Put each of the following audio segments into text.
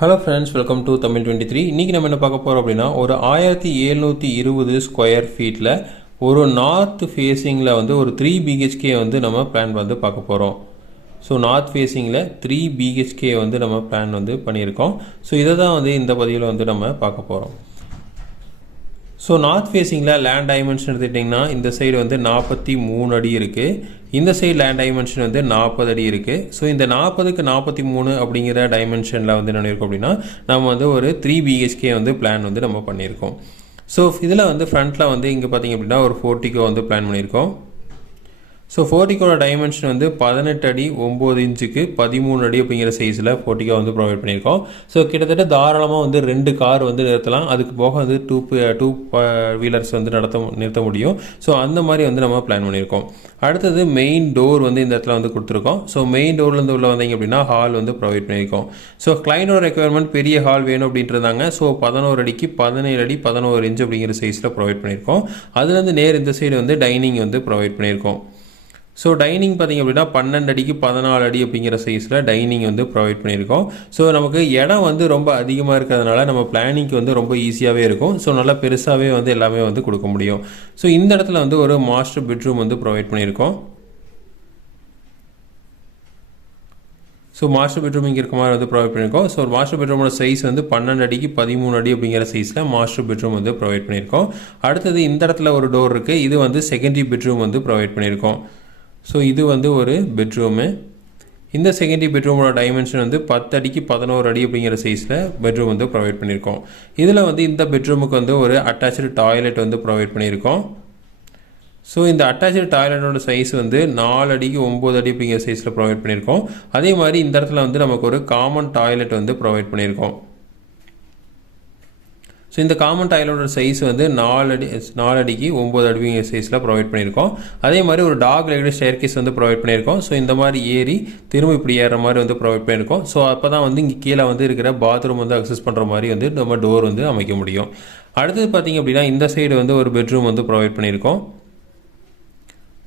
Hello friends welcome to Tamil twenty three இன்றைக்கி நம்ம என்ன பார்க்க போகிறோம் அப்படின்னா ஒரு ஆயிரத்தி எழுநூற்றி இருபது ஸ்கொயர் ஃபீட்டில் ஒரு நார்த் ஃபேஸிங்கில் வந்து ஒரு த்ரீ பிஹெச்கே வந்து நம்ம பிளான் வந்து பார்க்க போகிறோம் ஸோ நார்த் ஃபேஸிங்கில் த்ரீ பிஹெச்கே வந்து நம்ம பிளான் வந்து பண்ணியிருக்கோம். ஸோ இதை தான் வந்து இந்த பதிவில் வந்து நம்ம பார்க்க போகிறோம் ஸோ நார்த் ஃபேஸிங்கில் லேண்ட் டைமென்ஷன் எடுத்துட்டிங்கன்னா இந்த சைடு வந்து நாற்பத்தி மூணு அடி இருக்குது இந்த சைடு லேண்ட் டைமென்ஷன் வந்து நாற்பது அடி இருக்குது ஸோ இந்த நாற்பதுக்கு நாற்பத்தி மூணு அப்படிங்கிற டைமென்ஷனில் வந்து என்ன பண்ணியிருக்கோம் அப்படின்னா நம்ம வந்து ஒரு த்ரீ பிஹெச்கே வந்து பிளான் வந்து நம்ம பண்ணியிருக்கோம் ஸோ இதில் வந்து ஃப்ரண்ட்டில் வந்து இங்கே பார்த்தீங்க அப்படின்னா ஒரு ஃபோர்ட்டிக்கோ வந்து பிளான் பண்ணியிருக்கோம் ஸோ ஃபோர்டிக்கோட டைமென்ஷன் வந்து பதினெட்டு அடி ஒம்பது இன்ச்சுக்கு பதிமூணு அடி அப்படிங்கிற சைஸில் ஃபோர்ட்டிக்கோ வந்து ப்ரொவைட் பண்ணியிருக்கோம். ஸோ கிட்டத்தட்ட தாராளமாக வந்து ரெண்டு கார் வந்து நிறுத்தலாம். அதுக்கு போக வந்து டூ டூ வீலர்ஸ் வந்து நடத்த நிறுத்த முடியும். ஸோ அந்த மாதிரி வந்து நம்ம பிளான் பண்ணியிருக்கோம். அடுத்தது மெயின் டோர் வந்து இந்த இடத்துல வந்து கொடுத்துருக்கோம். ஸோ மெயின் டோர்லேருந்து உள்ள வந்தீங்க அப்படின்னா ஹால் வந்து ப்ரொவைட் பண்ணியிருக்கோம். ஸோ கிளைனோட ரெக்குயர்மெண்ட் பெரிய ஹால் வேணும் அப்படின்ட்டு ஸோ பதினோரு அடிக்கு பதினேழு அடி பதினோரு இன்ச் அப்படிங்கிற சைஸில் ப்ரொவைட் பண்ணியிருக்கோம். அதுலேருந்து நேர் இந்த சைடு வந்து டைனிங் வந்து ப்ரொவைட் பண்ணியிருக்கோம். ஸோ டைனிங் பார்த்திங்க அப்படின்னா பன்னெண்டு அடிக்கு பதினாலு அடி அப்படிங்கிற சைஸில் டைனிங் வந்து ப்ரொவைட் பண்ணியிருக்கோம். ஸோ நமக்கு இடம் வந்து ரொம்ப அதிகமாக இருக்கிறதுனால நம்ம பிளானிங்க்கு வந்து ரொம்ப ஈஸியாகவே இருக்கும். ஸோ நல்லா பெருசாகவே வந்து எல்லாமே வந்து கொடுக்க முடியும். ஸோ இந்த இடத்துல வந்து ஒரு மாஸ்டர் பெட்ரூம் வந்து ப்ரொவைட் பண்ணியிருக்கோம். ஸோ மாஸ்டர் பெட்ரூம் இங்கே இருக்க மாதிரி வந்து ப்ரொவைட் பண்ணியிருக்கோம். ஸோ ஒரு மாஸ்டர் பெட்ரூமோட சைஸ் வந்து பன்னெண்டு அடிக்கு பதிமூணு அடி அப்படிங்கிற சைஸில் மாஸ்டர் பெட்ரூம் வந்து ப்ரொவைட் பண்ணியிருக்கோம். அடுத்தது இந்த இடத்துல ஒரு டோர் இருக்குது இது வந்து செகண்டரி பெட்ரூம் வந்து ப்ரொவைட் பண்ணியிருக்கோம். ஸோ இது வந்து ஒரு பெட்ரூமு இந்த செகண்டரி பெட்ரூமோட டைமென்ஷன் வந்து பத்து அடிக்கு பதினோரு அடி அப்படிங்கிற சைஸில் பெட்ரூம் வந்து ப்ரொவைட் பண்ணியிருக்கோம். இதில் வந்து இந்த பெட்ரூமுக்கு வந்து ஒரு அட்டாச்சு டாய்லெட் வந்து ப்ரொவைட் பண்ணியிருக்கோம். ஸோ இந்த அட்டாச்சு டாய்லெட்டோட சைஸ் வந்து நாலு அடிக்கு ஒம்பது அடி அப்படிங்கிற சைஸில் ப்ரொவைட் பண்ணியிருக்கோம். அதே மாதிரி இந்த இடத்துல வந்து நமக்கு ஒரு காமன் டாய்லெட் வந்து ப்ரொவைட் பண்ணியிருக்கோம். ஸோ இந்த காமன் டைலோட சைஸ் வந்து நாலு அடி நாலு அடிக்கு ஒம்பது அடிங்க சைஸில் ப்ரொவைட் பண்ணியிருக்கோம். அதே மாதிரி ஒரு டாக் லைட் ஸ்டேர் கேஸ் வந்து ப்ரொவைட் பண்ணியிருக்கோம். ஸோ இந்த மாதிரி ஏறி திரும்ப இப்படி ஏற மாதிரி வந்து ப்ரொவைட் பண்ணியிருக்கோம். ஸோ அப்போ தான் வந்து இங்கே கீழே வந்து இருக்கிற பாத்ரூம் வந்து அக்சஸ் பண்ணுற மாதிரி வந்து நம்ம டோர் வந்து அமைக்க முடியும். அடுத்தது பார்த்திங்க அப்படின்னா இந்த சைடு வந்து ஒரு பெட்ரூம் வந்து ப்ரொவைட் பண்ணியிருக்கோம்.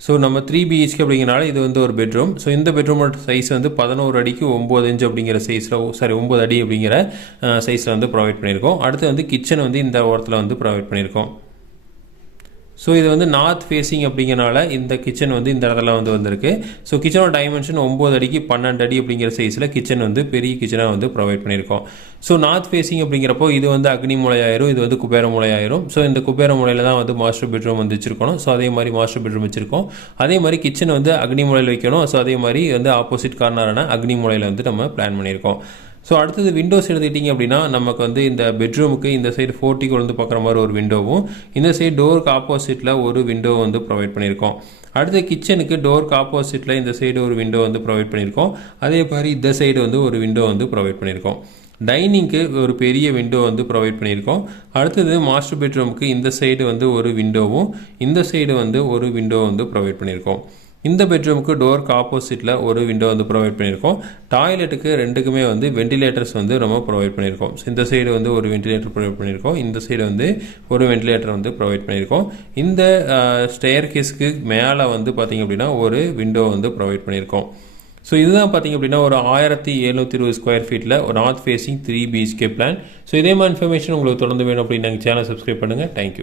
ஸோ நம்ம த்ரீ பிஹெச்கே அப்படிங்கிறனால இது வந்து ஒரு பெட்ரூம் ஸோ இந்த பெட்ரூமோட சைஸ் வந்து பதினோரு அடிக்கு ஒம்பது இன்ச் அப்படிங்கிற சைஸில் சாரி ஒம்பது அடி அப்படிங்கிற சைஸில் வந்து ப்ரொவைட் பண்ணியிருக்கோம். அடுத்து வந்து கிச்சன் வந்து இந்த ஓரத்தில் வந்து ப்ரொவைட் பண்ணியிருக்கோம். ஸோ இது வந்து நார்த் ஃபேஸிங் அப்படிங்கிறனால இந்த கிச்சன் வந்து இந்த இடத்துல வந்து வந்திருக்கு. ஸோ கிச்சனோட டைமென்ஷன் ஒம்பது அடிக்கு பன்னெண்டு அடி அப்படிங்கிற சைஸில் கிச்சன் வந்து பெரிய கிச்சனாக வந்து ப்ரொவைட் பண்ணியிருக்கோம். ஸோ நார்த் ஃபேஸிங் அப்படிங்கிறப்போ இது வந்து அக்னி மூலையாயிரும் இது வந்து குபேர மூலையாயிரும். ஸோ இந்த குபேர மூலையில் தான் வந்து மாஸ்டர் பெட்ரூம் வந்து வச்சிருக்கணும். ஸோ அதே மாதிரி மாஸ்டர் பெட்ரூம் வச்சிருக்கோம். அதே மாதிரி கிச்சன் வந்து அக்னி மூலையில் வைக்கணும். ஸோ அதே மாதிரி வந்து ஆப்போசிட் கார்னரான அக்னி மூலையில் வந்து நம்ம பிளான் பண்ணியிருக்கோம். ஸோ அடுத்தது விண்டோஸ் எடுத்துக்கிட்டிங்க அப்படின்னா நமக்கு வந்து இந்த பெட்ரூமுக்கு இந்த சைடு ஃபோர்ட்டிக்கு வந்து பார்க்குற மாதிரி ஒரு விண்டோவும் இந்த சைடு டோருக்கு ஆப்போசிட்டில் ஒரு விண்டோ வந்து ப்ரொவைட் பண்ணியிருக்கோம். அடுத்து கிச்சனுக்கு டோருக்கு ஆப்போசிட்டில் இந்த சைடு ஒரு விண்டோ வந்து ப்ரொவைட் பண்ணியிருக்கோம். அதே மாதிரி இந்த சைடு வந்து ஒரு விண்டோ வந்து ப்ரொவைட் பண்ணியிருக்கோம். டைனிங்க்கு ஒரு பெரிய விண்டோ வந்து ப்ரொவைட் பண்ணியிருக்கோம். அடுத்தது மாஸ்டர் பெட்ரூமுக்கு இந்த சைடு வந்து ஒரு விண்டோவும் இந்த சைடு வந்து ஒரு விண்டோ வந்து ப்ரொவைட் பண்ணியிருக்கோம். இந்த பெட்ரூமுக்கு டோருக்கு ஆப்போசிட்டில் ஒரு விண்டோ வந்து ப்ரொவைட் பண்ணியிருக்கோம். டாய்லெட்டுக்கு ரெண்டுக்குமே வந்து வெண்டிலேட்டர்ஸ் வந்து ரொம்ப ப்ரொவைட் பண்ணியிருக்கோம். இந்த சைடு வந்து ஒரு வெண்டிலேட்டர் ப்ரொவைட் பண்ணியிருக்கோம். இந்த சைடு வந்து ஒரு வெண்டிலேட்டர் வந்து ப்ரொவைட் பண்ணியிருக்கோம். இந்த ஸ்டேர் கேஸ்க்கு மேலே வந்து பார்த்திங்க அப்படின்னா ஒரு விண்டோ வந்து ப்ரொவைட் பண்ணியிருக்கோம். ஸோ இதுதான் பார்த்திங்க அப்படின்னா ஒரு ஆயிரத்தி எழுநூற்றி இருபது ஸ்கொயர் ஃபீட்டில் ஒரு north facing three BHK plan so இதே மாதிரி இன்ஃபர்மேஷன் உங்களுக்கு தொடர்ந்து வேணும் அப்படின்னு நாங்கள் சேனல் சப்ஸ்கிரைப் பண்ணுங்கள் தேங்க்யூ